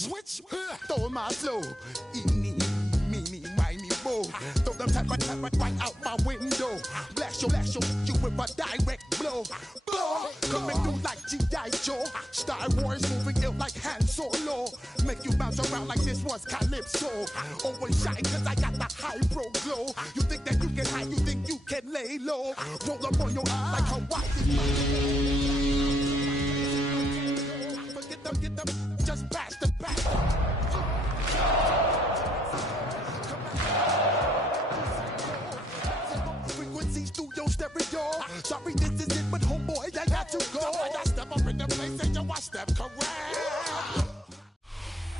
switch, throw my flow. Eeny, meeny, miny, mo. Throw them tap right out my window. Blast your you with a direct blow. Blow, coming through like G.I. Joe. Star Wars moving ill like Han Solo. Make you bounce around like this was Calypso. Always shine cause I got the high pro glow. You think that you can hide, you think you can lay low. Roll up on your ass like Hawaii. Forget them, just bash the back. Frequencies through your stereo. Sorry, this is it, but homeboy, I got to go. I step up in the place and I step correct.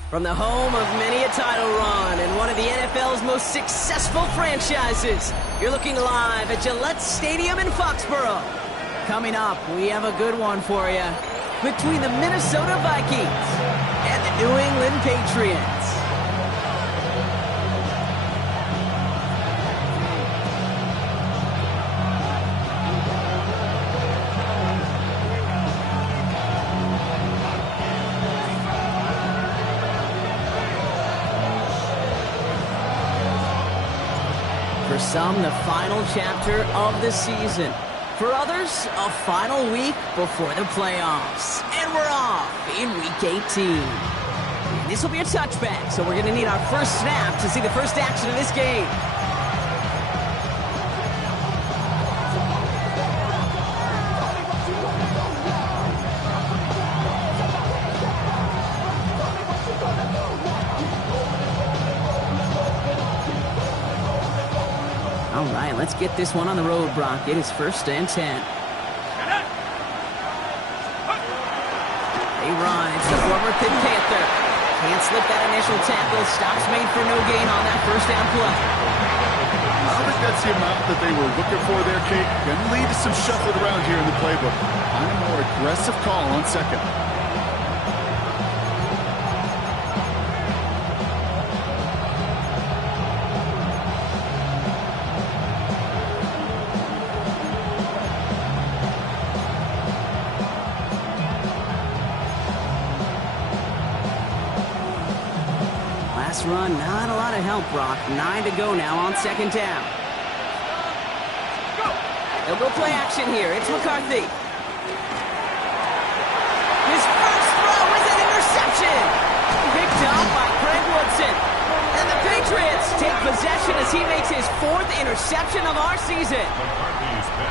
From the home of many a title run and one of the NFL's most successful franchises, you're looking live at Gillette Stadium in Foxborough. Coming up, we have a good one for you. Between the Minnesota Vikings and the New England Patriots. For some, the final chapter of the season. For others, a final week before the playoffs. And we're off in Week 18. And this will be a touchback, so we're going to need our first snap to see the first action of this game. All right, let's get this one on the road, Brock. It is 1st and 10. They run. It's the former Pitt Panther. Can't slip that initial tackle. Stops made for no gain on that first down play. I don't think that's the amount that they were looking for there, Kate. Going to lead to some shuffling around here in the playbook. On a more aggressive call on second. Run, not a lot of help, Brock. 9 to go now on 2nd down. They'll go play action here. It's McCarthy. His first throw is an interception. Picked up by Craig Woodson. And the Patriots take possession as he makes his 4th interception of our season.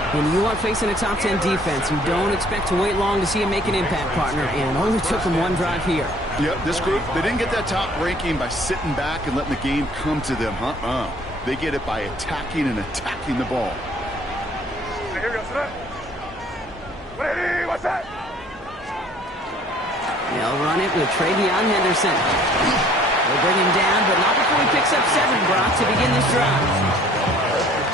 When you are facing a top 10 defense, you don't expect to wait long to see him make an impact, partner, and it only took him one drive here. Yep, this group, they didn't get that top ranking by sitting back and letting the game come to them, They get it by attacking and attacking the ball. Here we go, set up. Ready, what's that? They'll run it with Travion Henderson. They'll bring him down, but not before he picks up 7, Brock, to begin this drive.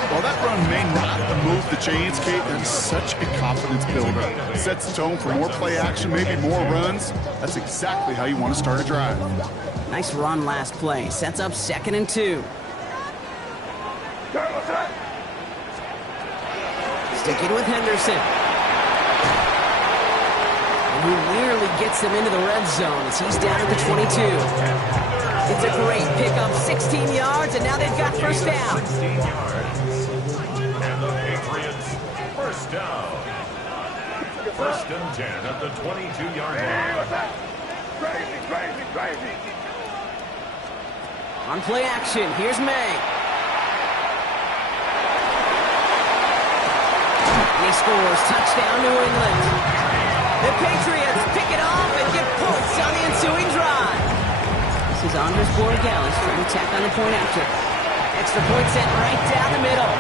While that run may not move the chains, Kate, that is such a confidence builder. It sets the tone for more play action, maybe more runs. That's exactly how you want to start a drive. Nice run last play. Sets up 2nd and 2. Sticking with Henderson. And he nearly gets them into the red zone as he's down at the 22. It's a great pickup, 16 yards, and now they've got first down. 16 yards. And the Patriots, first down. 1st and 10 at the 22-yard line. Crazy. On play action, here's May. And he scores. Touchdown, New England. The Patriots pick it off and get points on the ensuing drive. This is Andres Borregales trying to tack on the point after. Extra point sent right down the middle.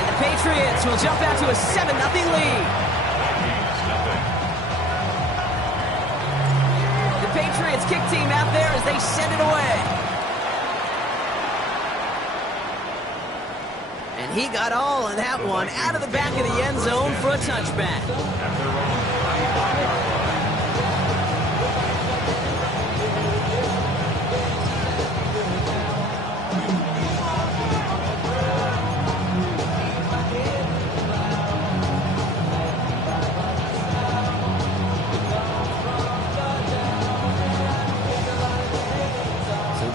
And the Patriots will jump out to a 7-0 lead. The Patriots kick team out there as they send it away. And he got all of that one out of the back of the end zone for a touchback.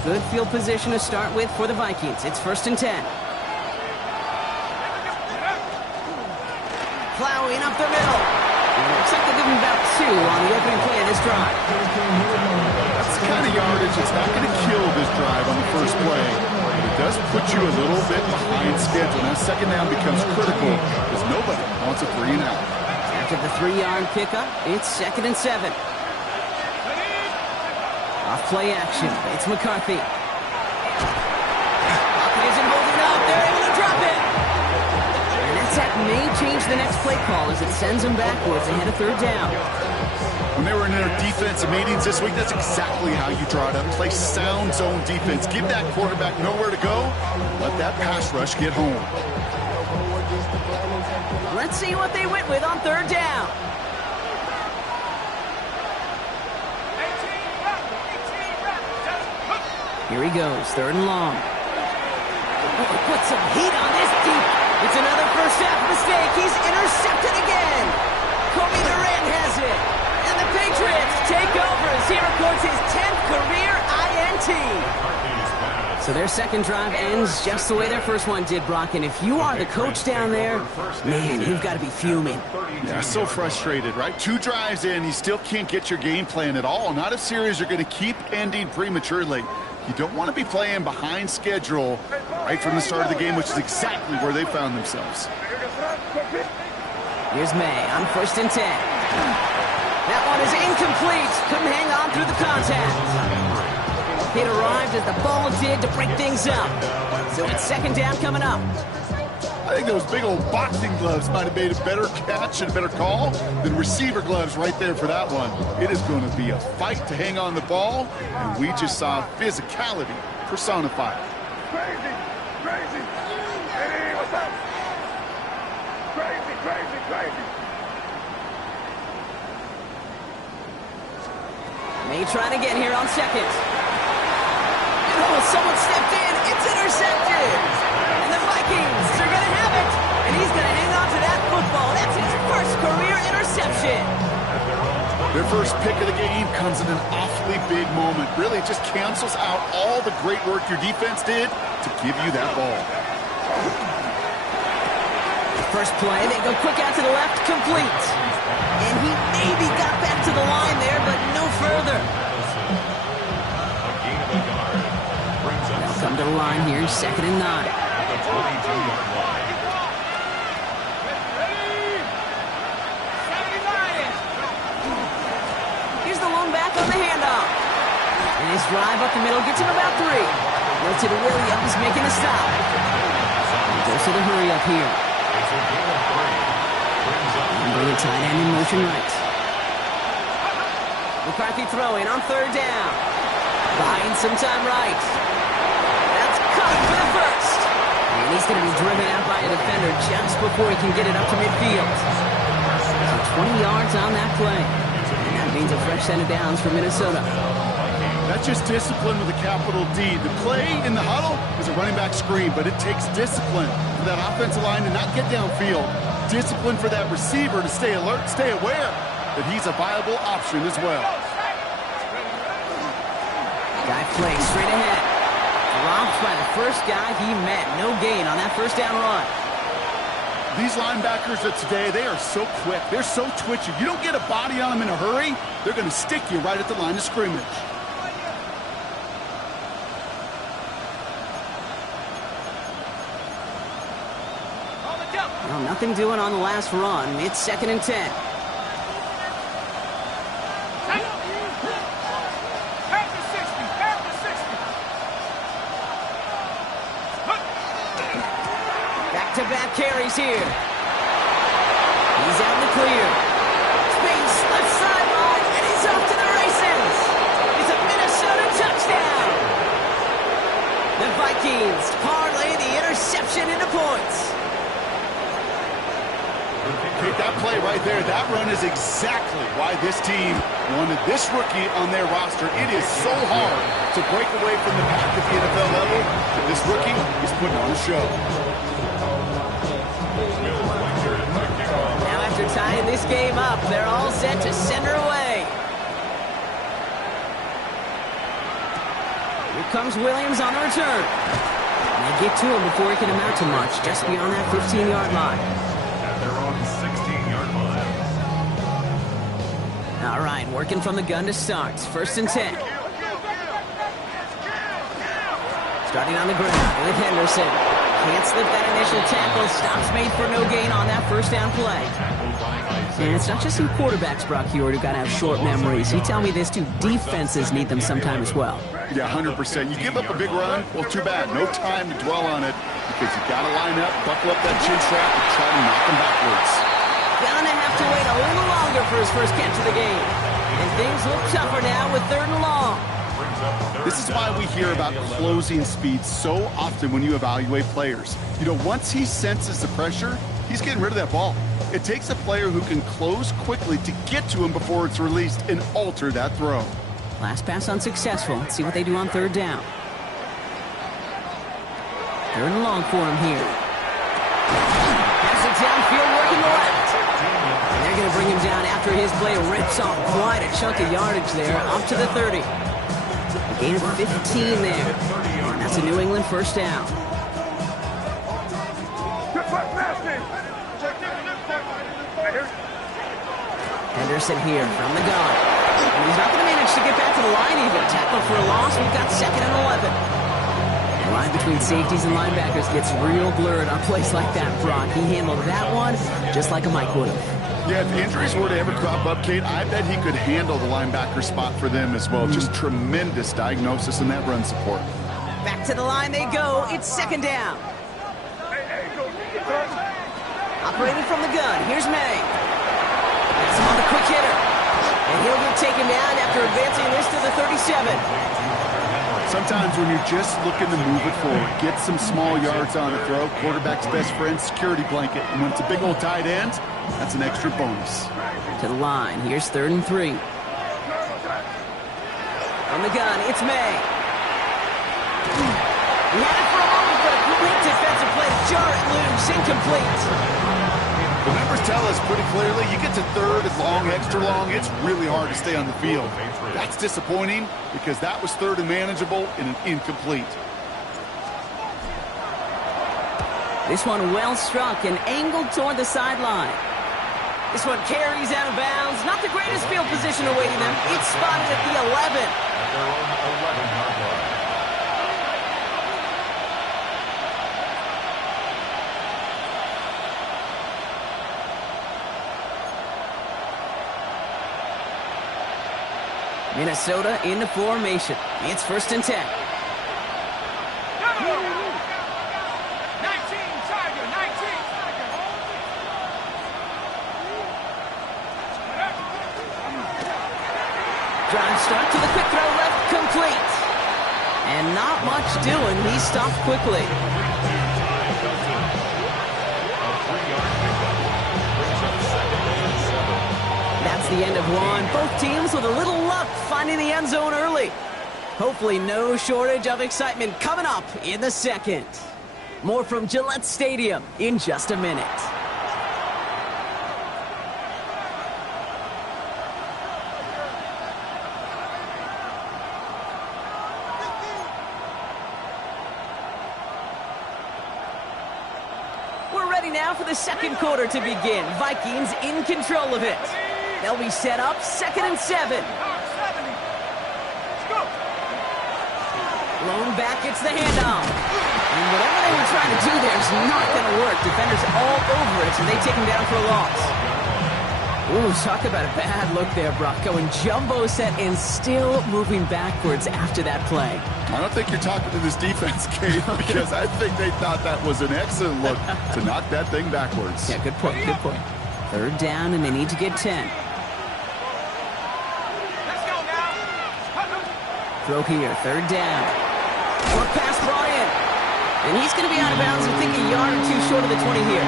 Good field position to start with for the Vikings. It's 1st and 10. Plowing up the middle. Looks like they'll give him about 2 on the opening play of this drive. That's the kind of yardage that's not going to kill this drive on the first play. But it does put you a little bit behind schedule. Now, second down becomes critical because nobody wants a 3 and out. After the 3-yard pickup, it's 2nd and 7. Off play action. It's McCarthy. Pocket isn't holding up. They're able to drop it. And that sack may change the next play call as it sends them backwards ahead of 3rd down. When they were in their defensive meetings this week, that's exactly how you draw it up. Play sound zone defense. Give that quarterback nowhere to go. Let that pass rush get home. Let's see what they went with on 3rd down. Here he goes, 3rd and long. Oh, put some heat on this deep. It's another first half mistake. He's intercepted again. Kobe Durant has it. And the Patriots take over as he records his 10th career INT. So their second drive ends just the way their first one did, Brock. And if you are the coach down there, man, you've got to be fuming. Yeah, so frustrated, right? 2 drives in, you still can't get your game plan at all. Not a series you're going to keep ending prematurely. You don't want to be playing behind schedule right from the start of the game, which is exactly where they found themselves. Here's May on 1st and 10. That one is incomplete. Couldn't hang on through the contact. It arrived as the ball did to break things up. So it's 2nd down coming up. I think those big old boxing gloves might have made a better catch and a better call than receiver gloves right there for that one. It is going to be a fight to hang on the ball, and we just saw physicality personified. Crazy, crazy. Hey, what's up? Crazy, crazy, crazy. May trying to get here on 2nd. Oh, someone stepped in. It's intercepted. And the Vikings are going to have it. And he's going to hang on to that football. That's his first career interception. Their first pick of the game comes in an awfully big moment. Really just cancels out all the great work your defense did to give you that ball. First play, they go quick out to the left, complete. And he maybe got back to the line there, but no further. They'll come to the line here, 2nd and 9. Here's the lone back on the handoff. And his drive up the middle gets him about 3. Goes to the Williams, making a stop. He goes to the hurry up here. And bring a tight end in motion right. McCarthy throwing on 3rd down. Buying some time right. That's caught for the first. And he's going to be driven out by a defender just before he can get it up to midfield. So 20 yards on that play. And that means a fresh set of downs for Minnesota. That's just discipline with a capital D. The play in the huddle is a running back screen, but it takes discipline for that offensive line to not get downfield. Discipline for that receiver to stay alert, stay aware that he's a viable option as well. Guy plays straight ahead. Dropped by the first guy he met. No gain on that first down run. These linebackers of today, they are so quick. They're so twitchy. You don't get a body on them in a hurry, they're going to stick you right at the line of scrimmage. Well, nothing doing on the last run. It's 2nd and 10. Back-to-back carries here. He's out in the clear. Space, left sideline, and he's off to the races. It's a Minnesota touchdown. The Vikings parlay the interception into points. Take that play right there. That run is exactly why this team wanted this rookie on their roster. It is so hard to break away from the pack at the NFL level. This rookie is putting on a show. Now after tying this game up, they're all set to send her away. Here comes Williams on the return. And they get to him before he can amount to much, just beyond that 15-yard line. At their own 16-yard line. All right, working from the gun to start. First and 10. Starting on the ground with Henderson. Can't slip that initial tackle. Stops made for no gain on that first down play. And it's not just some quarterbacks, Brock Huard, who got to have short memories. You tell me this, too. Defenses need them sometime as well. Yeah, 100%. You give up a big run, well, too bad. No time to dwell on it because you got to line up, buckle up that chin strap, and try to knock them backwards. Gonna have to wait a little longer for his first catch of the game. And things look tougher now with 3rd and long. This is why we hear about closing speed so often when you evaluate players. You know, once he senses the pressure, he's getting rid of that ball. It takes a player who can close quickly to get to him before it's released and alter that throw. Last pass unsuccessful. Let's see what they do on 3rd down. 3rd and long for him here. Pass it downfield, working the left. And they're going to bring him down after his play rips off quite a chunk of yardage there, up to the 30. A gain of 15 there. And that's a New England first down. Henderson here from the gun. And he's not going to manage to get back to the line even. Tackle for a loss. We've got 2nd and 11. The line between safeties and linebackers gets real blurred on plays like that, Brock. He handled that one just like a Mike would have. Yeah, if the injuries were to ever crop up, Kate, I bet he could handle the linebacker spot for them as well. Just tremendous diagnosis in that run support. Back to the line they go. It's 2nd down. Operating from the gun. Here's May. That's him on the quick hitter. And he'll get taken down after advancing this to the 37. Sometimes when you're just looking to move it forward, get some small yards on a throw, quarterback's best friend, security blanket. And when it's a big old tight end, that's an extra bonus. To the line. Here's 3rd and 3. From the gun, it's May. He had it for a moment, but a great defensive play to jar it loose. Incomplete. The numbers tell us pretty clearly, you get to 3rd and long, extra long, it's really hard to stay on the field. That's disappointing because that was 3rd and manageable and an incomplete. This one well struck and angled toward the sideline. This one carries out of bounds. Not the greatest field position awaiting them. It's spotted at the 11. At their own 11-yard line. Minnesota into formation. It's 1st and 10. Drive start to the quick throw left, complete. And not much doing. He stopped quickly. That's the end of one. Both teams with a little luck finding the end zone early. Hopefully no shortage of excitement coming up in the 2nd. More from Gillette Stadium in just a minute. We're ready now for the 2nd quarter to begin. Vikings in control of it. They'll be set up 2nd and 7. Blown back, it's the handoff. And whatever they were trying to do there is not going to work. Defenders all over it, so they take him down for a loss. Ooh, talk about a bad look there, Brock. Going jumbo set and still moving backwards after that play. I don't think you're talking to this defense, Kate, because I think they thought that was an excellent look to knock that thing backwards. Yeah, good point, good point. 3rd down, and they need to get 10. Throw here, 3rd down. Short pass brought in. And he's going to be out of bounds, I think a yard or two short of the 20 here.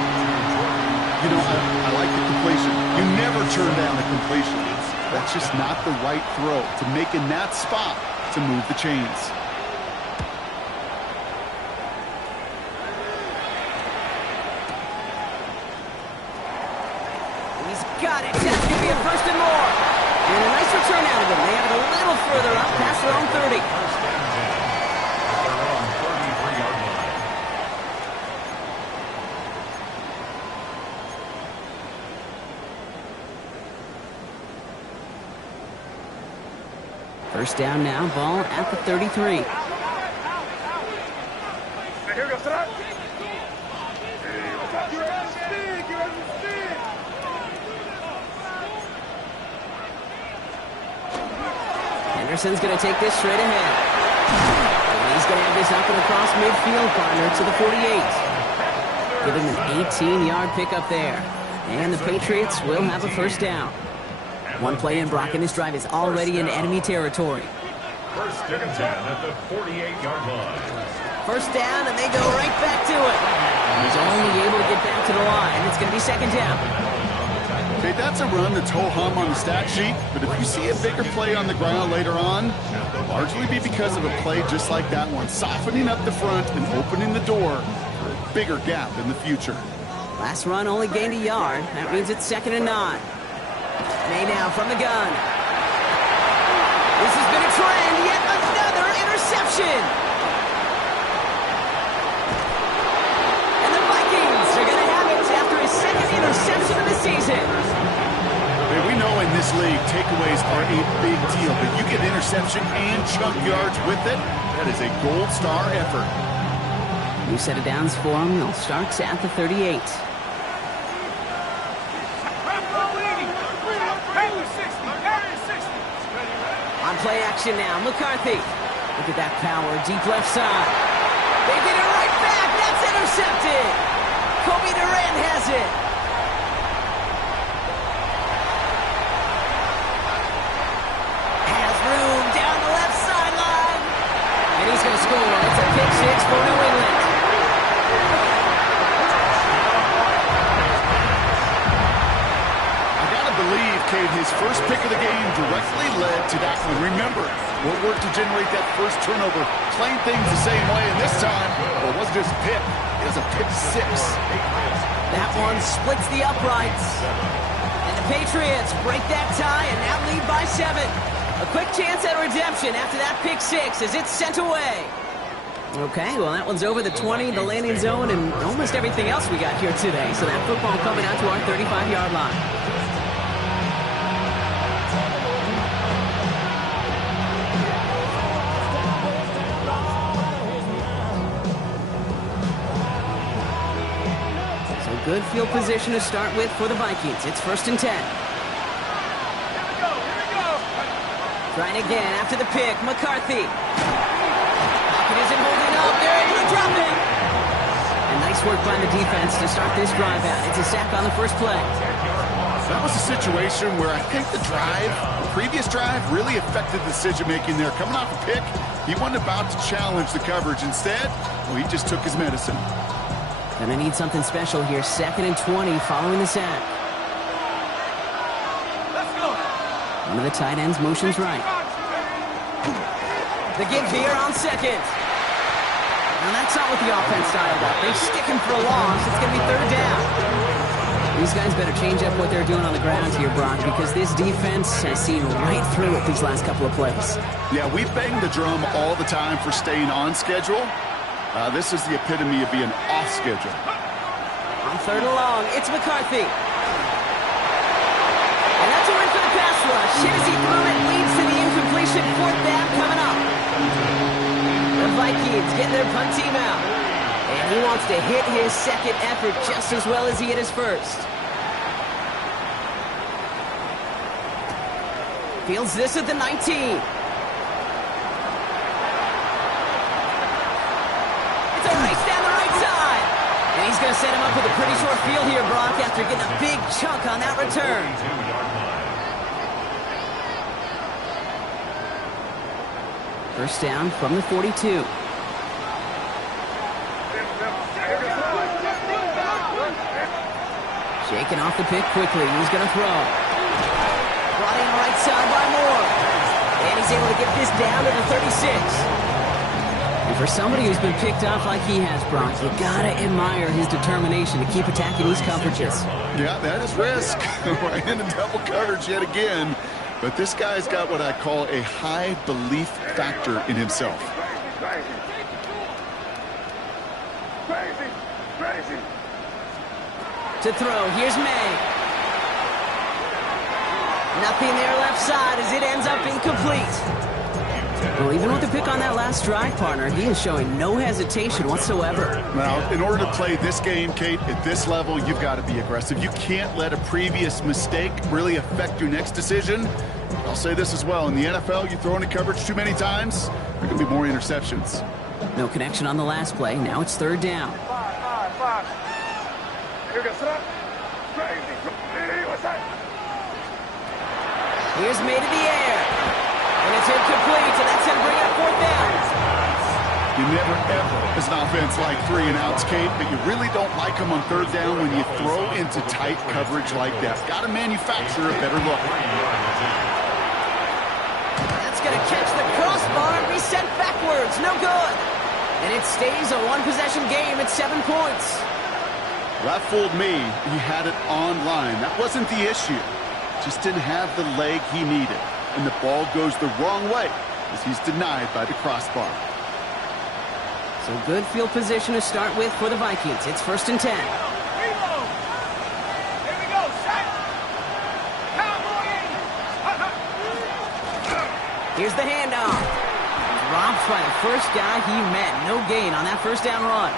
You know, I like the completion. You never turn down a completion. That's just not the right throw to make in that spot to move the chains. He's got it. That's going to be a 1st and more. And a nice return out of them. They have it a little further up past their own 30. First down now, ball at the 33. Hey, here we go, sit up. Henderson's going to take this straight ahead. And he's going to have this up and across midfield, partner, to the 48. Give him an 18-yard pickup there. And the Patriots will have a first down. One play in, Brock, and this drive is already in enemy territory. First and 10 at the 48-yard line. First down, and they go right back to it. He's only able to get back to the line. It's going to be second down. Okay, that's a run that's ho-hum on the stat sheet, but if you see a bigger play on the ground later on, it'll largely be because of a play just like that one, softening up the front and opening the door for a bigger gap in the future. Last run only gained a yard. That means it's second and 9. May now from the gun. This has been a trend. Yet another interception. And the Vikings are going to have it after his second interception of the season. Hey, we know in this league, takeaways are a big deal, but you get interception and chunk yards with it, that is a gold star effort. New set of downs for him. They'll start at the 38. On play action now, McCarthy. Look at that power, deep left side. They get it right back. That's intercepted. Kobe Durant has it. Has room down the left sideline. And he's going to score. It's a pick 6 for New England. Cade, his first pick of the game directly led to that one. Remember, what worked to generate that first turnover, playing things the same way, and this time, well, it wasn't just a pick, it was a pick 6. That one splits the uprights. And the Patriots break that tie and now lead by 7. A quick chance at redemption after that pick 6 as it's sent away. Okay, well, that one's over the 20, the landing zone, and almost everything else we got here today. So that football coming out to our 35-yard line. Good field position to start with for the Vikings. It's first and 10. Trying again after the pick. McCarthy. Pocket isn't holding up. They're able to drop it. And nice work by the defense to start this drive out. It's a sack on the first play. That was a situation where I think the previous drive, really affected the decision-making there. Coming off a pick, he wasn't about to challenge the coverage. Instead, well, he just took his medicine. Gonna need something special here. Second and 20 following the sack. One of the tight ends motions right. The give here on second. Now that's not what the offense styled up. They stick him for a loss. It's gonna be third down. These guys better change up what they're doing on the ground here, Brock, because this defense has seen right through it these last couple of plays. Yeah, we bang the drum all the time for staying on schedule. This is the epitome of being off schedule. On third and long, it's McCarthy. And that's a win for the pass rush. Hit as he threw it, leads to the incompletion. Fourth down coming up. The Vikings getting their punt team out. And he wants to hit his second effort just as well as he hit his first. Fields this at the 19. He's going to set him up with a pretty short field here, Brock, after getting a big chunk on that return. First down from the 42. Shaking off the pick quickly. He's going to throw. Brought in right side by Moore. And he's able to get this down to the 36. And for somebody who's been picked off like he has, Brock, you gotta admire his determination to keep attacking these coverages. Yeah, that is risk. We're in a double coverage yet again. But this guy's got what I call a high belief factor in himself. Crazy. To throw, here's May. Nothing there left side as it ends up incomplete. Well, even with the pick on that last drive, partner, he is showing no hesitation whatsoever. Well, in order to play this game, Kate, at this level, you've got to be aggressive. You can't let a previous mistake really affect your next decision. I'll say this as well. In the NFL, you throw into coverage too many times, there can be more interceptions. No connection on the last play. Now it's third down. Here's made in the air. And it's incomplete, and that's going to bring up fourth down. You never, ever, as an offense, like 3 and outs, Kate, but you really don't like them on third down when you throw into tight coverage like that. Got to manufacture a better look. That's going to catch the crossbar and be sent backwards. No good. And it stays a one-possession game at 7 points. That fooled me. He had it online. That wasn't the issue. Just didn't have the leg he needed. And the ball goes the wrong way as he's denied by the crossbar. So good field position to start with for the Vikings. It's 1st and 10. Here's the handoff. Dropped by the first guy he met. No gain on that first down run.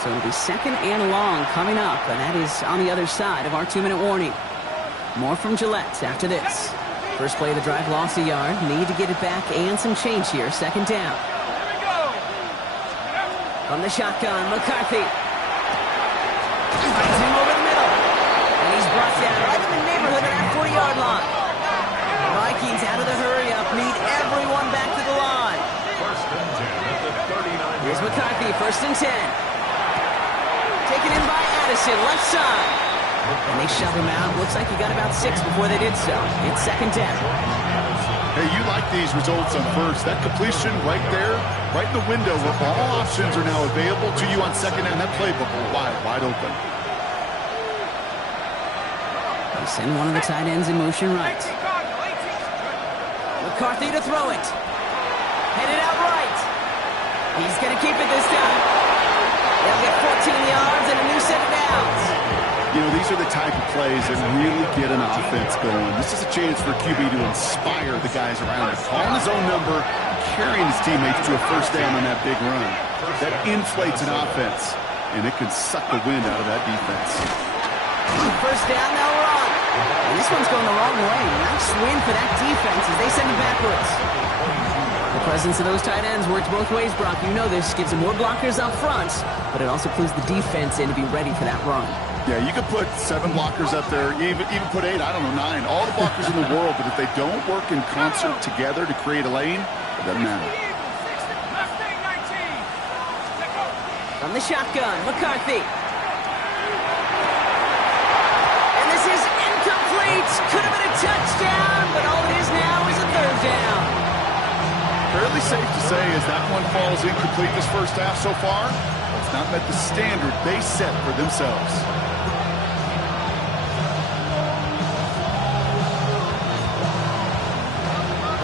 So it'll be 2nd and long coming up, and that is on the other side of our 2-minute warning. More from Gillette after this. First play of the drive, lost a yard. Need to get it back and some change here. 2nd down. From the shotgun, McCarthy. Finds him over the middle. And he's brought down right in the neighborhood of that 40-yard line. The Vikings out of the hurry-up need everyone back to the line. 1st and 10 at the 39. Here's McCarthy, 1st and 10. Taken in by Addison, left side. And they shove him out. Looks like he got about 6 before they did so. It's 2nd down. Hey, you like these results on first. That completion right there, right in the window where all options are now available to you on 2nd and that playbook wide open. They send one of the tight ends in motion right. McCarthy to throw it. Headed out right. He's going to keep it this time. They'll get 14 yards and a new set of downs. You know, these are the type of plays that really get an offense going. This is a chance for QB to inspire the guys around him. Calling his own number, carrying his teammates to a first down on that big run. That inflates an offense, and it can suck the wind out of that defense. First down, they'll run. And this one's going the wrong way. Nice win for that defense as they send it backwards. The presence of those tight ends works both ways, Brock. You know this. Gives them more blockers up front, but it also clues the defense in to be ready for that run. Yeah, you could put 7 blockers up there, even put 8, I don't know, 9. All the blockers in the world, but if they don't work in concert together to create a lane, it doesn't matter. From the shotgun, McCarthy. And this is incomplete. Could have been a touchdown, but all it is now is a 3rd down. Fairly safe to say as that one falls incomplete this first half so far, it's not met the standard they set for themselves.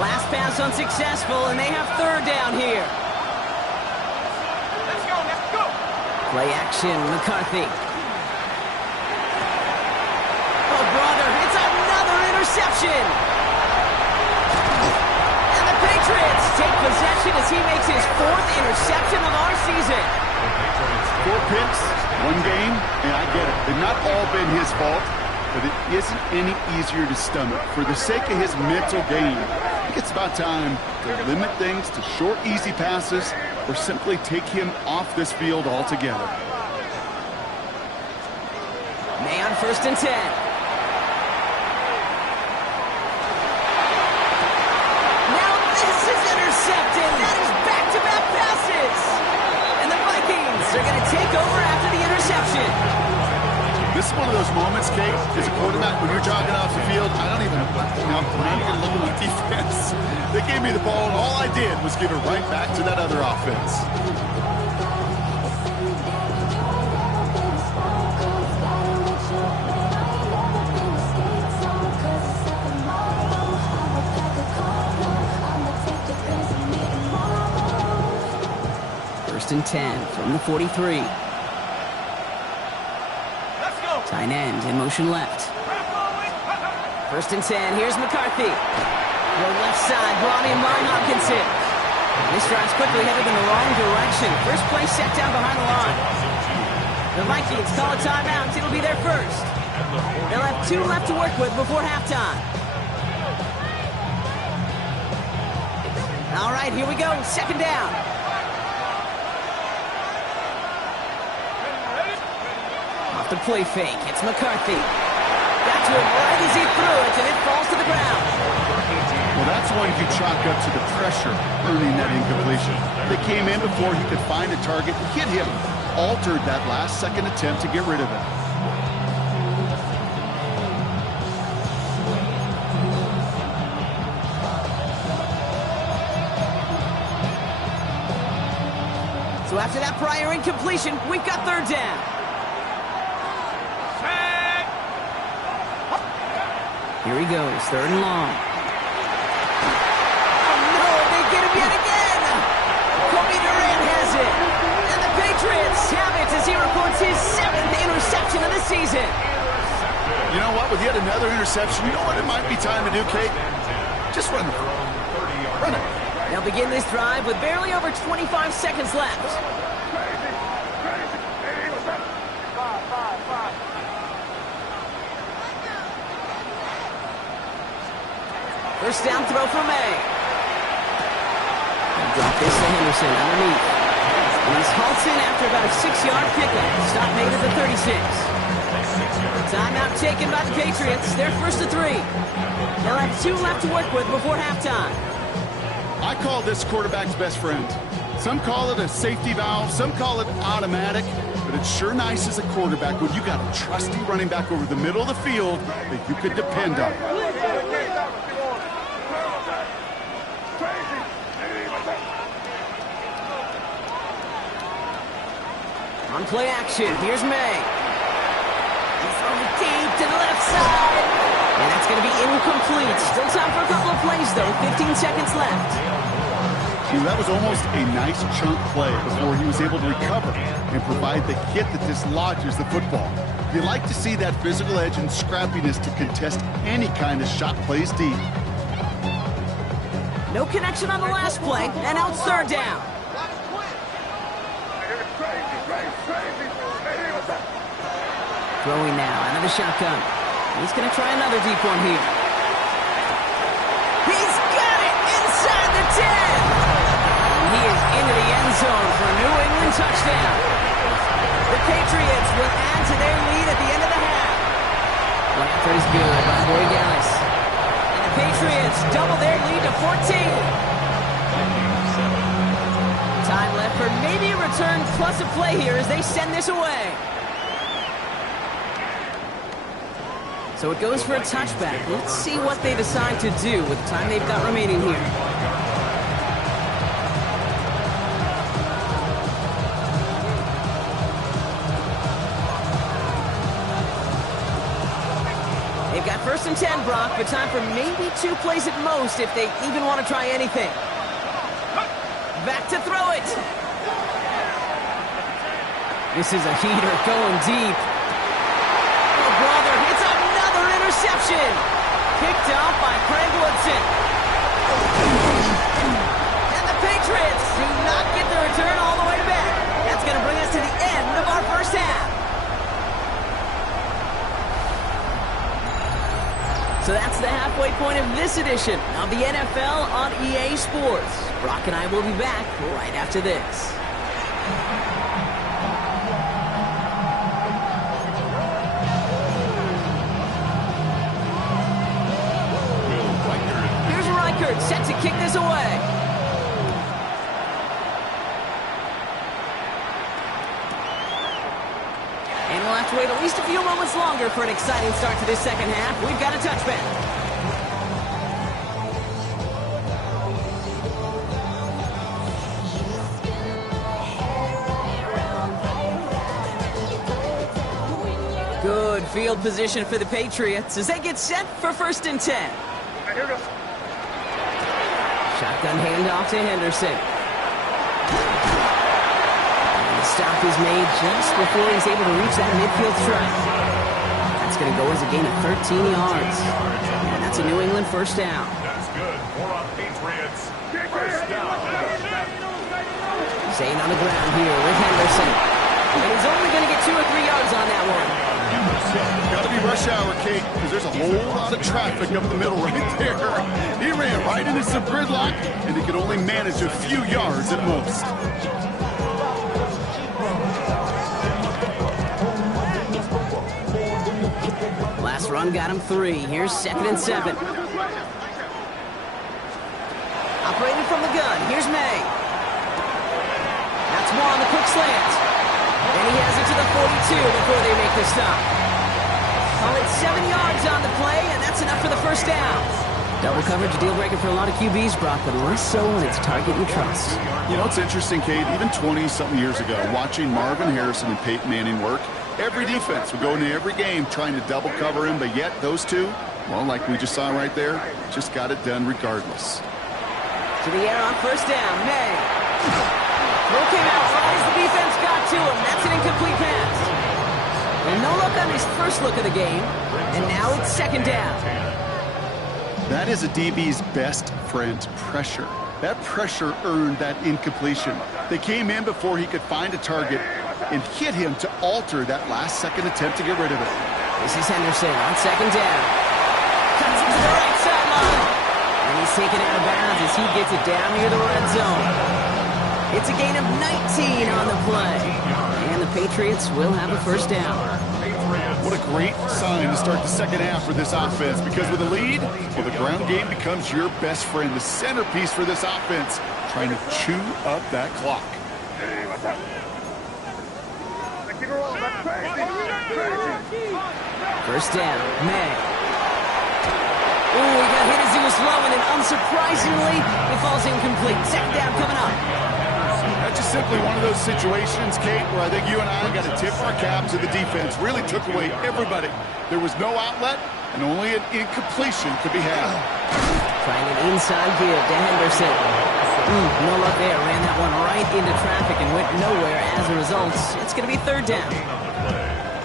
Last pass unsuccessful, and they have 3rd down here. Let's go. Play action, McCarthy. Oh, brother, it's another interception. And the Patriots take possession as he makes his 4th interception of our season. 4 picks, 1 game, and I get it. They've not all been his fault, but it isn't any easier to stomach. For the sake of his mental game, I think it's about time to limit things to short, easy passes or simply take him off this field altogether. May on 1st and 10. Now this is intercepted. That is back-to-back passes. And the Vikings are going to take over after the interception. This is one of those moments, Kate, as a quarterback, when you're jogging off the field, I'm not even looking at my defense. They gave me the ball, and all I did was give it right back to that other offense. First and 10 from the 43. Tight end in motion left. 1st and 10. Here's McCarthy. left side, brought in by Hopkinson. This drive's quickly headed in the wrong direction. First play set down behind the line. The Vikings call a timeout. It'll be their first. They'll have 2 left to work with before halftime. All right, here we go. Second down. Off the play fake. It's McCarthy. Got to him right as he threw it, and it falls to the ground. Well, that's one you chalk up to the pressure earning that incompletion. They came in before he could find a target and hit him. Altered that last-second attempt to get rid of it. So after that prior incompletion, we've got third down. Here he goes, third and long. Oh no, they get him yet again! Kobe Durant has it. And the Patriots have it as he reports his 7th interception of the season. You know what? With yet another interception, you know what it might be time to do, Kate? Just run the run it. They'll begin this drive with barely over 25 seconds left. First down throw for May. Drop this to Henderson underneath. And he's halted after about a 6-yard pickup. Stop made at the 36. Timeout taken by the Patriots. They're first to 3. They'll have 2 left to work with before halftime. I call this quarterback's best friend. Some call it a safety valve, some call it automatic, but it's sure nice as a quarterback when you got a trusty running back over the middle of the field that you could depend on. On play action, here's May. He's throwing deep to the left side. And that's going to be incomplete. Still time for a couple of plays, though. 15 seconds left. That was almost a nice chunk play before he was able to recover and provide the hit that dislodges the football. You like to see that physical edge and scrappiness to contest any kind of shot plays deep. No connection on the last play, and now it's third down. Throwing now, out of the shotgun. He's going to try another deep one here. He's got it inside the 10. And he is into the end zone for a New England touchdown. The Patriots will add to their lead at the end of the half. One effort is good by Boy Gallis. And the Patriots double their lead to 14. Time left for maybe a return plus a play here as they send this away. So it goes for a touchback. Let's see what they decide to do with the time they've got remaining here. They've got first and 10, Brock, but time for maybe 2 plays at most if they even want to try anything. Back to throw it. This is a heater going deep. Oh, brother, it's another interception. Picked off by Craig Woodson. And the Patriots do not get the return all the way back. That's going to bring us to the end of our first half. So that's the halfway point of this edition of the NFL on EA Sports. Brock and I will be back right after this. Here's Reichert set to kick this away. And we'll have to wait at least a few moments longer for an exciting start to this second half. We've got a touchback. Good field position for the Patriots as they get set for first and 10. Shotgun handoff to Henderson. The stop is made just before he's able to reach that midfield strike. That's going to go as a gain of 13 yards. And that's a New England first down. That's good. for a Patriots first down. Staying on the ground here with Henderson. And he's only going to get 2 or 3 yards on that one. Got to be rush hour, Kate, because there's a whole lot of traffic up the middle right there. He ran right into some gridlock, and he could only manage a few yards at most. Last run got him 3. Here's 2nd and 7. Operating from the gun. Here's May. That's one, the quick slant. And he has it to the 42 before they make the stop. Call it 7 yards on the play, and that's enough for the first down. Double coverage, a deal breaker for a lot of QBs, Brock, but less so when it's a target you trust. You know, it's interesting, Kate, even 20-something years ago, watching Marvin Harrison and Peyton Manning work, every defense would go into every game trying to double cover him, but yet those two, well, like we just saw right there, just got it done regardless. To the air on first down, May. Throw came out right as the defense got to him. That's an incomplete pass. And no look on his first look of the game, and now it's 2nd down. That is a DB's best friend, pressure. That pressure earned that incompletion. They came in before he could find a target and hit him to alter that last-second attempt to get rid of it. This is Henderson on 2nd down. Cuts it to the right sideline. And he's taken out of bounds as he gets it down near the red zone. It's a gain of 19 on the play. And the Patriots will have a first down. What a great sign to start the second half for this offense, because with a lead, well, the ground game becomes your best friend, the centerpiece for this offense, trying to chew up that clock. First down, May. Ooh, he got hit as he was low, and then unsurprisingly, it falls incomplete. 2nd down coming up. That's just simply one of those situations, Kate, where I think you and I got to tip our cap to the defense. Really took away everybody. There was no outlet, and only an incompletion could be had. Trying an inside give to Henderson. No luck there. Ran that one right into traffic and went nowhere. As a result, it's going to be 3rd down.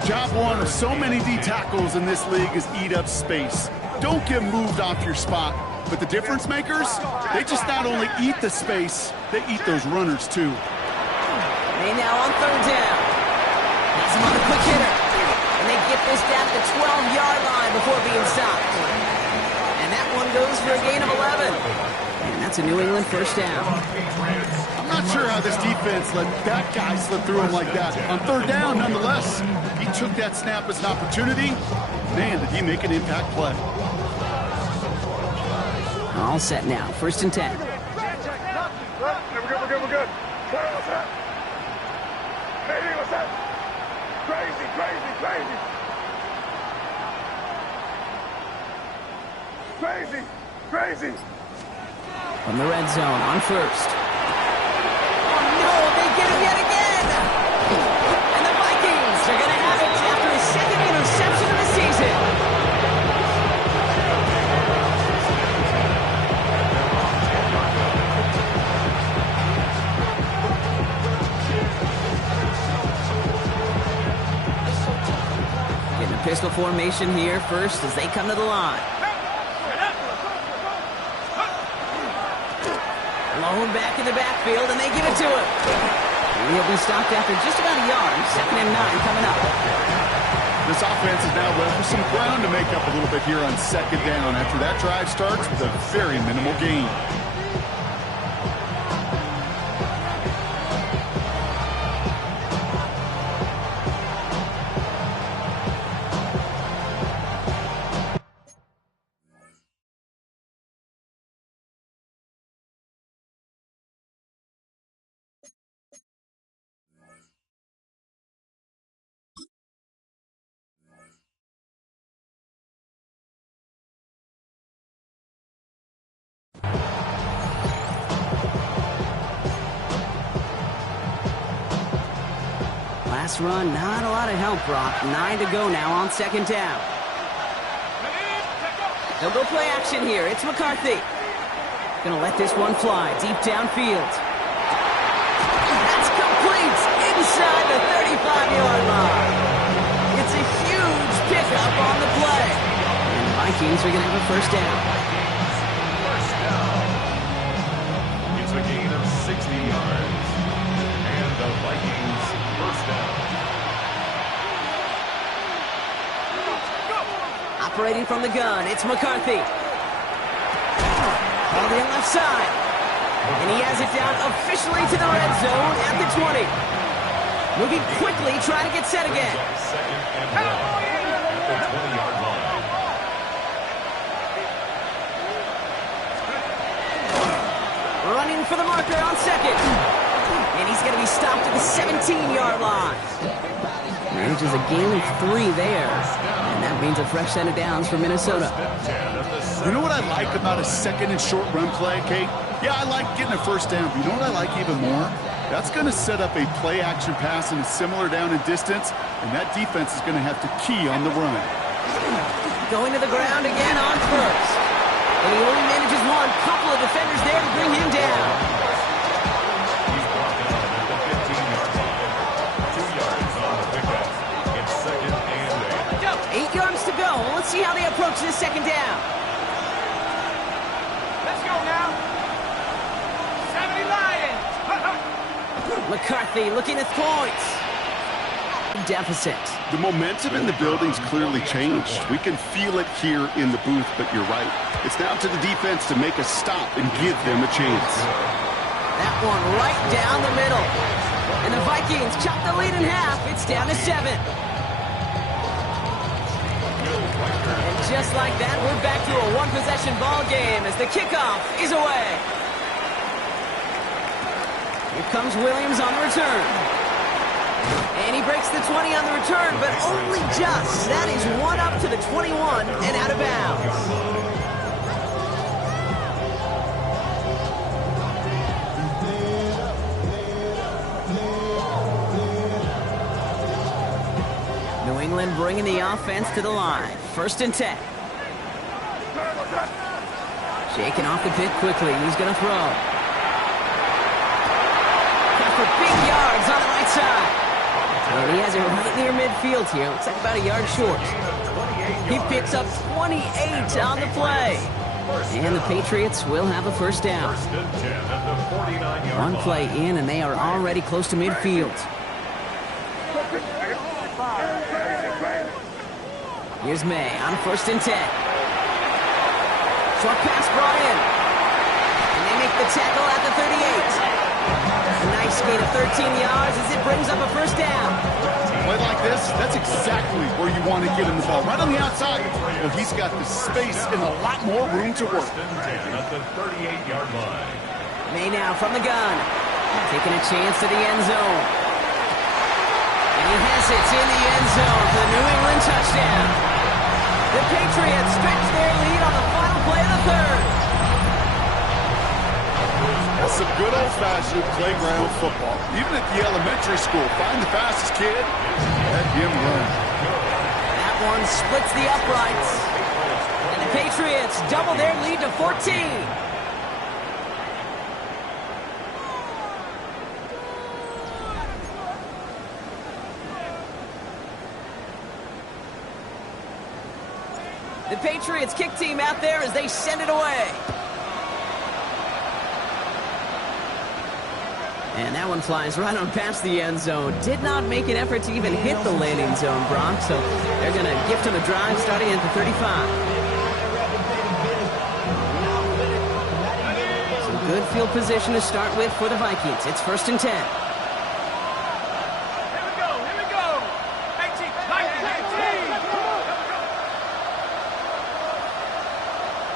Job one of so many D tackles in this league is eat up space. Don't get moved off your spot. But the difference makers, they just not only eat the space, they eat those runners too. They now on 3rd down. Has him on the quick hitter. And they get this down to the 12-yard line before being stopped. And that one goes for a gain of 11. And that's a New England first down. I'm not sure how this defense let that guy slip through him like that. On 3rd down, nonetheless, he took that snap as an opportunity. Man, did he make an impact play. All set now. 1st and 10. We're good. What's that? Hey, what's that? Crazy. From the red zone on 1st. Oh, no, they get him yet again. And the Vikings are going to have it after his 2nd interception of the season. Getting a pistol formation here first as they come to the line. Lone back in the backfield, and they give it to him. He'll be stopped after just about a yard. 2nd and 9 coming up. This offense is now left with some ground to make up a little bit here on 2nd down after that drive starts with a very minimal gain. Last run, not a lot of help, Brock. 9 to go now on 2nd down. They'll go play action here. It's McCarthy. Gonna let this one fly deep downfield. That's complete inside the 35-yard line. It's a huge pickup on the play. And the Vikings are gonna have a first down. First down. Operating from the gun, it's McCarthy. On the left side. And he has it down officially to the red zone at the 20. Moving quickly, trying to get set again. Second and 1 at the 20-yard line. Running for the marker on second. And he's going to be stopped at the 17-yard line. Manages a gain of 3 there. And that means a fresh set of downs for Minnesota. You know what I like about a second and short run play, Kate? Yeah, I like getting a first down, but you know what I like even more? That's going to set up a play-action pass in a similar down and distance, and that defense is going to have to key on the run. Going to the ground again on first. And he only manages one. Couple of defenders there to bring him down. He's brought down at the 15-yard line. 2 yards on the pickup. It's second and 8 yards to go. Let's see how they approach this second down. Let's go now. 70 Lions. McCarthy looking at points. Deficit. The momentum in the building's clearly changed. We can feel it here in the booth, but you're right. It's down to the defense to make a stop and give them a chance. That one right down the middle. And the Vikings chop the lead in half. It's down to 7. And just like that, we're back to a one-possession ball game as the kickoff is away. Here comes Williams on the return. And he breaks the 20 on the return, but only just. That is one up to the 21 and out of bounds. New England bringing the offense to the line. 1st and 10. Shaking off the pit quickly. He's going to throw. Got for big yards on the right side. And he has it right near midfield here. Looks like about a yard short. He picks up 28 on the play. And the Patriots will have a first down. First and 10 at the 49-yard line. One play in, and they are already close to midfield. Here's May on 1st and 10. Short pass brought in. And they make the tackle at the 38. A nice gain of 13 yards as it brings up a first down. Play like this, that's exactly where you want to get him the ball. Right on the outside. Well, he's got the space and a lot more room to work. First and 10 at the 38-yard line. May now from the gun. Taking a chance to the end zone. And he has it in the end zone for the New England touchdown. The Patriots stretch their lead on the final play of the 3rd. That's some good old-fashioned playground football. Even at the elementary school, find the fastest kid, let him run. That one splits the uprights. And the Patriots double their lead to 14. The Patriots kick team out there as they send it away. And that one flies right on past the end zone. Did not make an effort to even hit the landing zone, Brock. So they're going to gift him a drive starting at the 35. Some good field position to start with for the Vikings. It's 1st and 10. Here we go. 18, 19,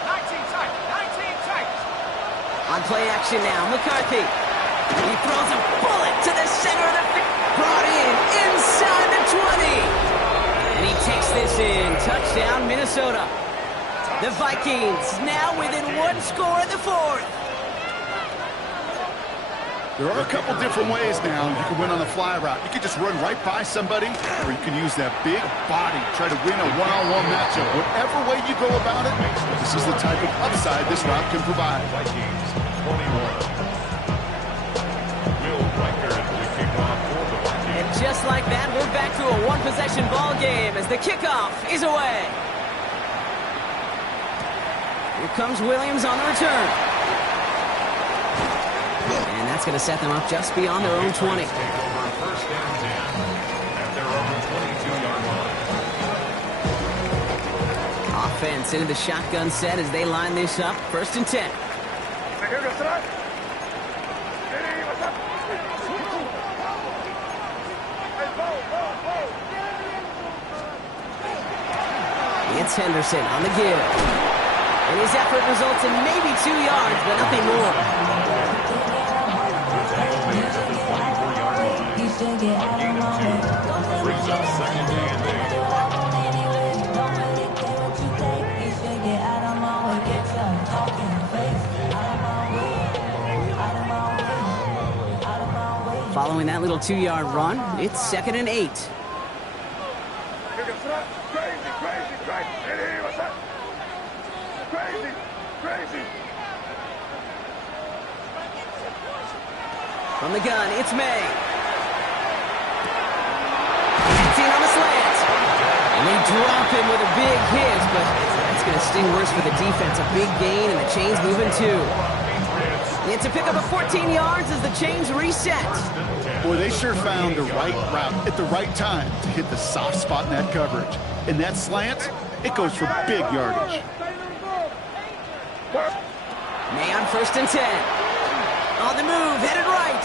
19 tight. On play action now, McCarthy. He throws a bullet to the center of the field. Brought in inside the 20. And he takes this in. Touchdown, Minnesota. The Vikings now within 1 score in the 4th. There are a couple different ways now you can win on the fly route. You can just run right by somebody, or you can use that big body, try to win a one-on-one matchup. Whatever way you go about it, this is the type of upside this route can provide. Vikings 21. And just like that, we're back to a one-possession ball game as the kickoff is away. Here comes Williams on the return. And that's going to set them up just beyond their own 20. Take over 1st and 10 at their own 22-yard line. offense into the shotgun set as they line this up. 1st and 10. It's Henderson on the give. And his effort results in maybe 2 yards, but nothing more. Brings up 2nd and 8. Following that little 2-yard run, it's 2nd and 8. From the gun, it's May. 18 on the slant. And they drop him with a big hit, but that's going to sting worse for the defense. A big gain, and the chain's moving too. It's a pickup of 14 yards as the chains reset. Boy, they sure found the right route at the right time to hit the soft spot in that coverage. And that slant, it goes for big yardage. May on 1st and 10. On the move, headed right.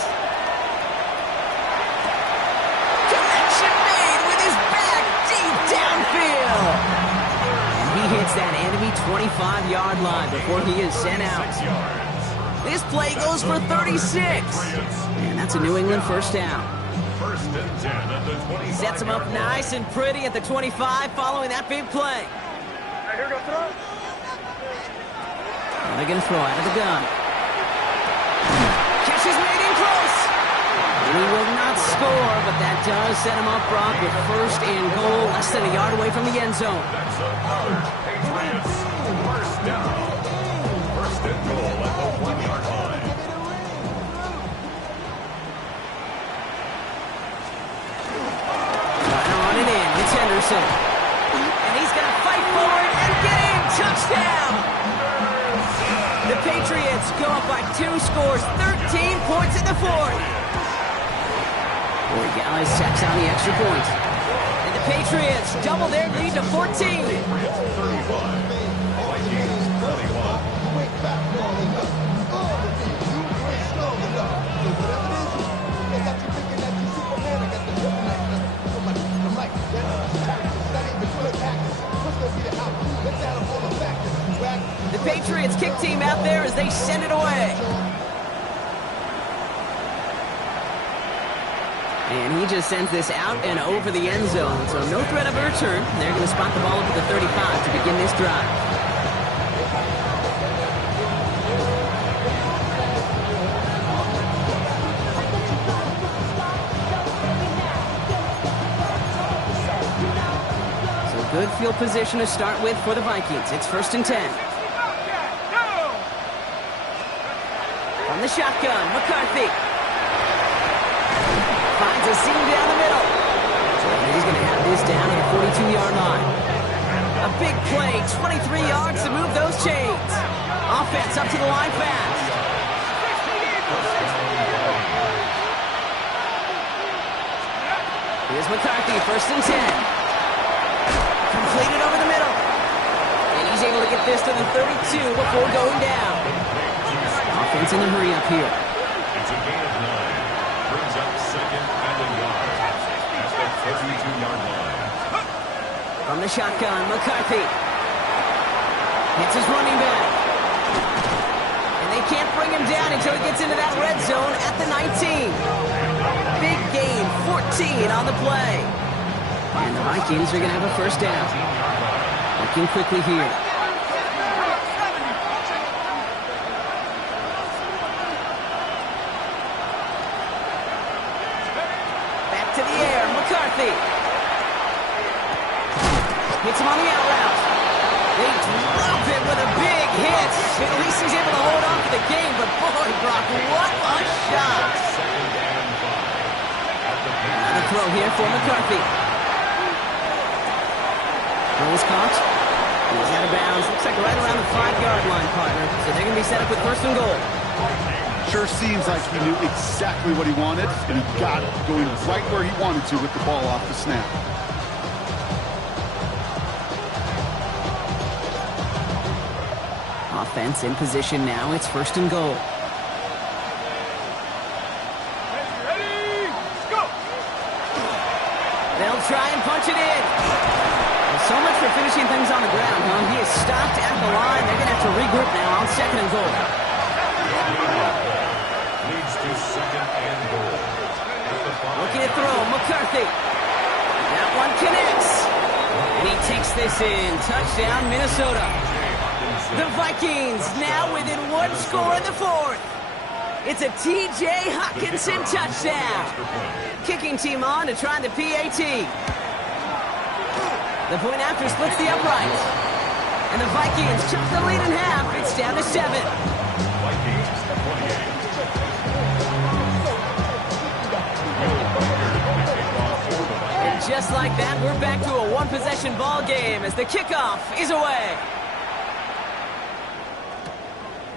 Connection made with his back deep downfield. And he hits that enemy 25-yard line before he is sent out. This play goes for 36. And that's a New England 1st down. 1st and 10 at the 25. Sets him up nice and pretty at the 25 following that big play. And they're going to throw out of the gun. Catch is made in close. And he will not score, but that does set him up, Brock, with 1st and goal, less than a yard away from the end zone. That's a Patriots 1st down. 1st and goal at the 1-yard line. Trying to run it in. It's Henderson. And he's going to fight for it and get in. Touchdown. The Patriots go up by 2 scores, 13 points in the 4th. Boy, Gallis checks on the extra point. And the Patriots double their lead to 14. 31. Vikings 21. The Patriots kick team out there as they send it away. And he just sends this out and over the end zone. So no threat of a return. They're going to spot the ball up at the 35 to begin this drive. Good field position to start with for the Vikings. It's 1st and 10. From the shotgun, McCarthy. Finds a seam down the middle. And he's going to have this down at the 42-yard line. A big play, 23 yards to move those chains. Offense up to the line fast. Here's McCarthy, 1st and 10. Completed over the middle. And he's able to get this to the 32 before going down. Offense in a hurry up here. It's a gain of 9. Brings up 2nd and a yard. At the 32-yard line. From the shotgun, McCarthy. Hits his running back. And they can't bring him down until he gets into that red zone at the 19. Big gain, 14 on the play. And the Vikings are going to have a 1st down. Looking quickly here. Back to the air, McCarthy. Hits him on the out route. They drop him with a big hit. At least he's able to hold on to the game, but boy, Brock, what a shot. Another throw here for McCarthy. Was caught. He was out of bounds. Looks like right around the 5-yard line, partner. So they're going to be set up with 1st and goal. Sure seems like he knew exactly what he wanted, and he got it, going right where he wanted to with the ball off the snap. offense in position now. It's 1st and goal. Ready, go! They'll try and punch it in. Well, so much for finishing things on the ground, huh? He is stopped at the line. They're going to have to regroup now on 2nd and goal. Leads to 2nd and goal. Looking to throw, McCarthy. That one connects. And he takes this in. Touchdown, Minnesota. The Vikings now within 1 score in the 4th. It's a T.J. Hockenson touchdown. Kicking team on to try the PAT. The point after splits the uprights. And the Vikings chop the lead in half. It's down to 7. Vikings 28. And just like that, we're back to a one-possession ball game as the kickoff is away.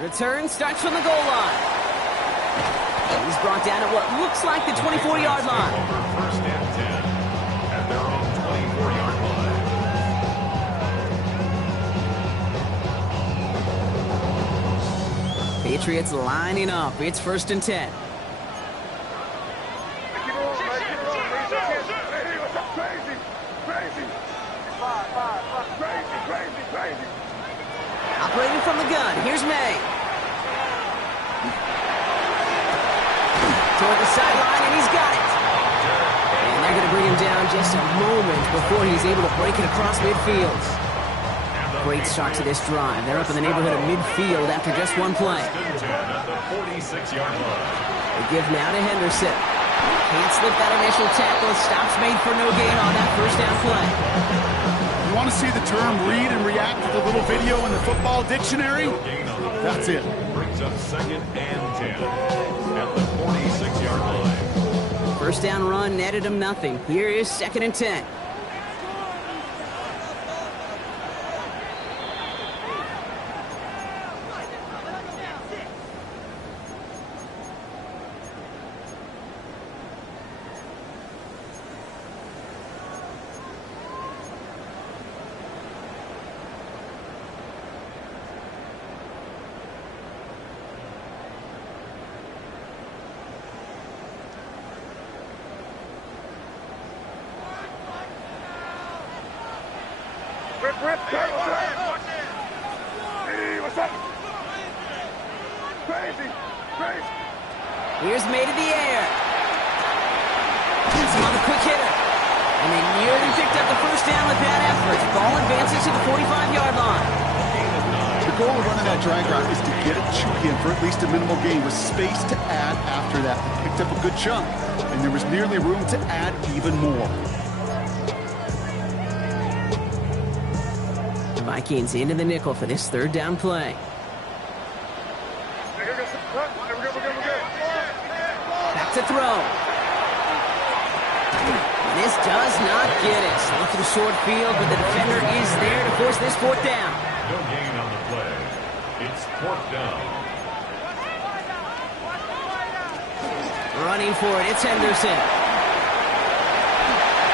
Return starts from the goal line. He's brought down at what looks like the 24-yard line. Over 1st and 10 at their own 24-yard line. Patriots lining up. It's 1st and 10. Operating from the gun, here's May. Toward the sideline, and he's got it. And they're going to bring him down just a moment before he's able to break it across midfield. Great start to this drive. They're up in the neighborhood of midfield after just one play. At the 46-yard line. They give now to Henderson. Can't slip that initial tackle. Stops made for no gain on that 1st down play. You want to see the term read and react to the little video in the football dictionary? That's it. Brings up 2nd and 10 at the 46-yard line. 1st down run netted him nothing. Here is 2nd and 10. Here's May to the air. He's another quick hitter. And they nearly picked up the 1st down with that effort. Ball advances to the 45-yard line. The goal of running that drag route is to get it in for at least a minimal gain with space to add after that. They picked up a good chunk, and there was nearly room to add even more. The Vikings into the nickel for this 3rd down play. Back to throw. This does not get it. Looking short field, but the defender is there to force this 4th down. No gain on the play. It's 4th down. Running for it, it's Henderson.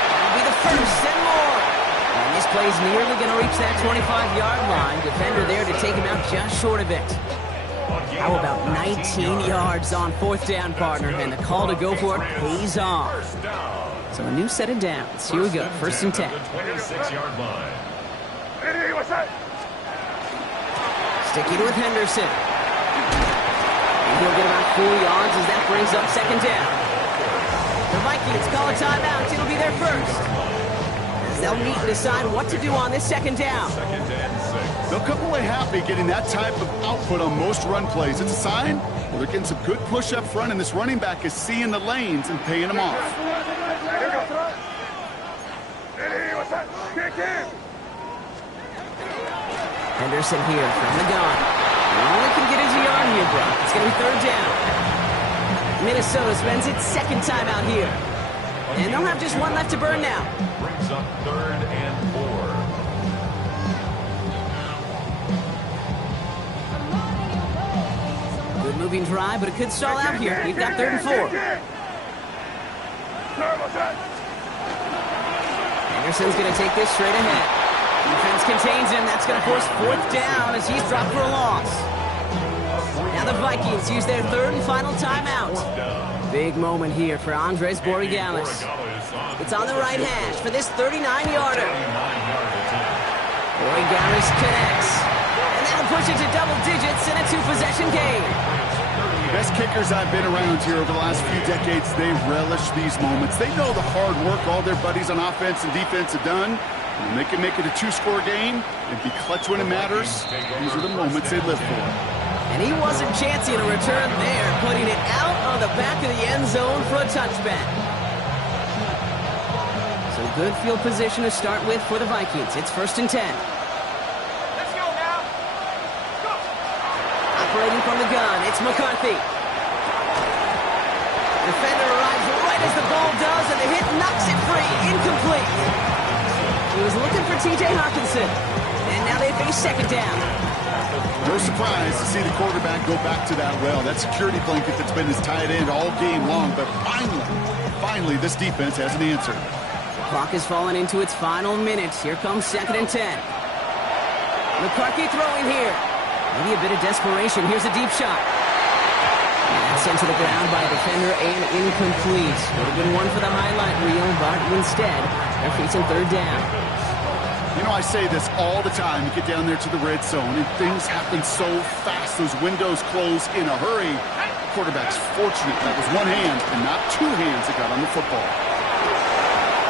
That'll be the 1st and more. And this play's nearly going to reach that 25-yard line. Defender there to take him out just short of it. How about 19 yards on 4th down, partner? And the call to go for it pays off. So a new set of downs. Here we go, 1st and 10. 26-yard line. Sticking with Henderson. And he'll get about 4 yards as that brings up 2nd down. The Vikings call a timeout. It'll be their 1st. As they'll meet and decide what to do on this 2nd down. 2nd and 6. They'll come away happy getting that type of output on most run plays. It's a sign well, they're getting some good push up front, and this running back is seeing the lanes and paying them off. Henderson here from the gun. Only can get his yard here, bro. It's going to be 3rd down. Minnesota spends its 2nd time out here. And they'll have just one left to burn now. Brings up 3rd and 4. Good moving drive, but it could stall out here. We've got 3rd and 4. Anderson's going to take this straight ahead. Defense contains him. That's going to force fourth down as he's dropped for a loss. Now the Vikings use their third and final timeout. Big moment here for Andres Borregales. It's on the right hash for this 39-yarder. Borregales connects. And that'll push it to double digits in a two-possession game. Best kickers I've been around here over the last few decades, they relish these moments. They know the hard work all their buddies on offense and defense have done. And they can make it a two-score game and be clutch when it matters. These are the moments they live for. And he wasn't chancing a return there, putting it out on the back of the end zone for a touchback. So good field position to start with for the Vikings. It's 1st and 10. Let's go now. Go. Operating from the gun, it's McCarthy. Defender arrives right as the ball does, and the hit knocks it free. Incomplete. He was looking for T.J. Hawkinson. And now they face second down. No surprise to see the quarterback go back to that well. That security blanket that's been his tight end all game long. But finally, this defense has an answer. The clock has fallen into its final minutes. Here comes 2nd and 10. McCarthy throwing here. Maybe a bit of desperation. Here's a deep shot. That's sent to the ground by a defender and incomplete. Would have been one for the highlight reel, but instead, they're facing third down. You know, I say this all the time. You get down there to the red zone, and things happen so fast. Those windows close in a hurry. The quarterback's fortunate that was one hand and not two hands that got on the football.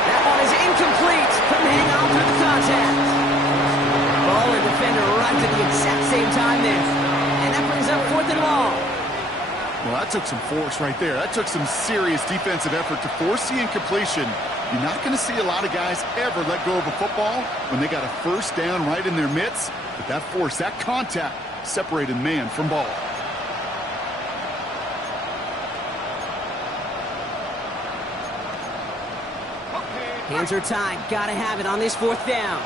That one is incomplete. Couldn't hang on through the contact. Ball and defender arrived at the exact same time there. And that brings up 4th and long. Well, that took some force right there. That took some serious defensive effort to force the incompletion. You're not going to see a lot of guys ever let go of a football when they got a first down right in their midst. But that force, that contact, separated man from ball. Hands are tied. Got to have it on this 4th down.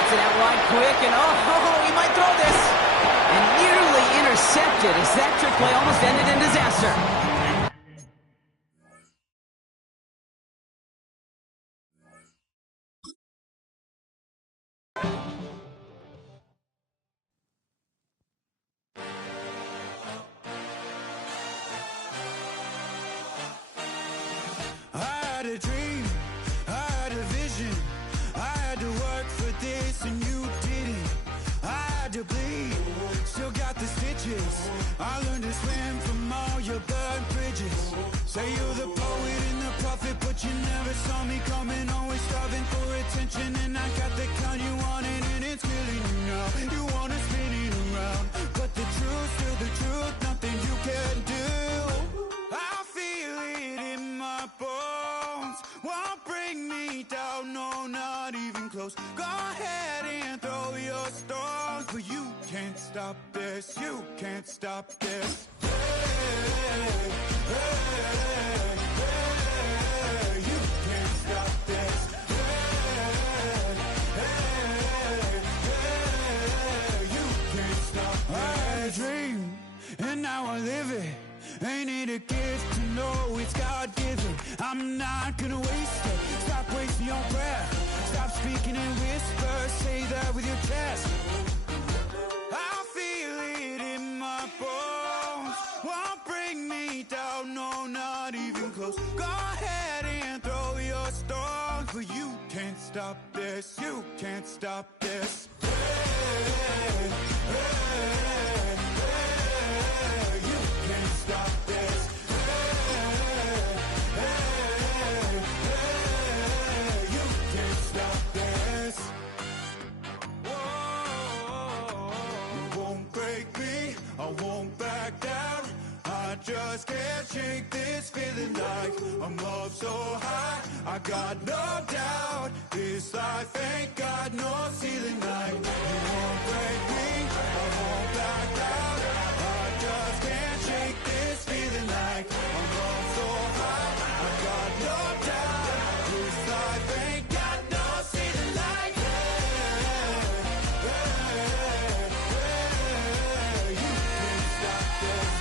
Gets it out wide quick, and he might throw this. And nearly intercepted as that trick play almost ended in disaster. I had a dream, I had a vision, I had to work for this and you didn't. I had to bleed, still got the stitches. I learned to swim from all your burnt bridges. Say you're the poet and the prophet, but you never saw me coming. Always starving for attention, and I got the kind you wanted, and it's killing you now. You wanna spin it around, but the truth's still the truth. Nothing you can do. I feel it in my bones. Won't bring me down, no, not even close. Go ahead and throw your stones, but you can't stop this. You can't stop this. Hey, hey, hey, you can't stop this. Hey, hey, you can't stop this. I had a dream, and now I live it. Ain't it a gift to know it's God-given? I'm not gonna waste it. Stop wasting your breath. Stop speaking in whispers. Say that with your chest. I feel it in my bones. Won't bring me down, no, not even close. Go ahead and throw your stones, but you can't stop this. You can't stop this. Hey, hey, hey, you can't stop this. You can't stop this. Whoa, you won't break me, I won't back down. I just can't shake this feeling like I'm up so high. I got no doubt this life ain't got no ceiling like. You won't break me, I won't back down. I just can't shake this feeling like I'm up so high. I got no doubt this life ain't got no ceiling like. You can't stop this.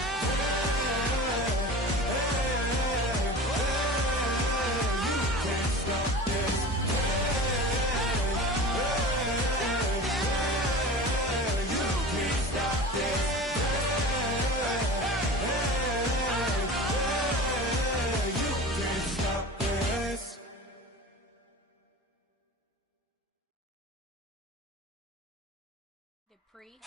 Pre.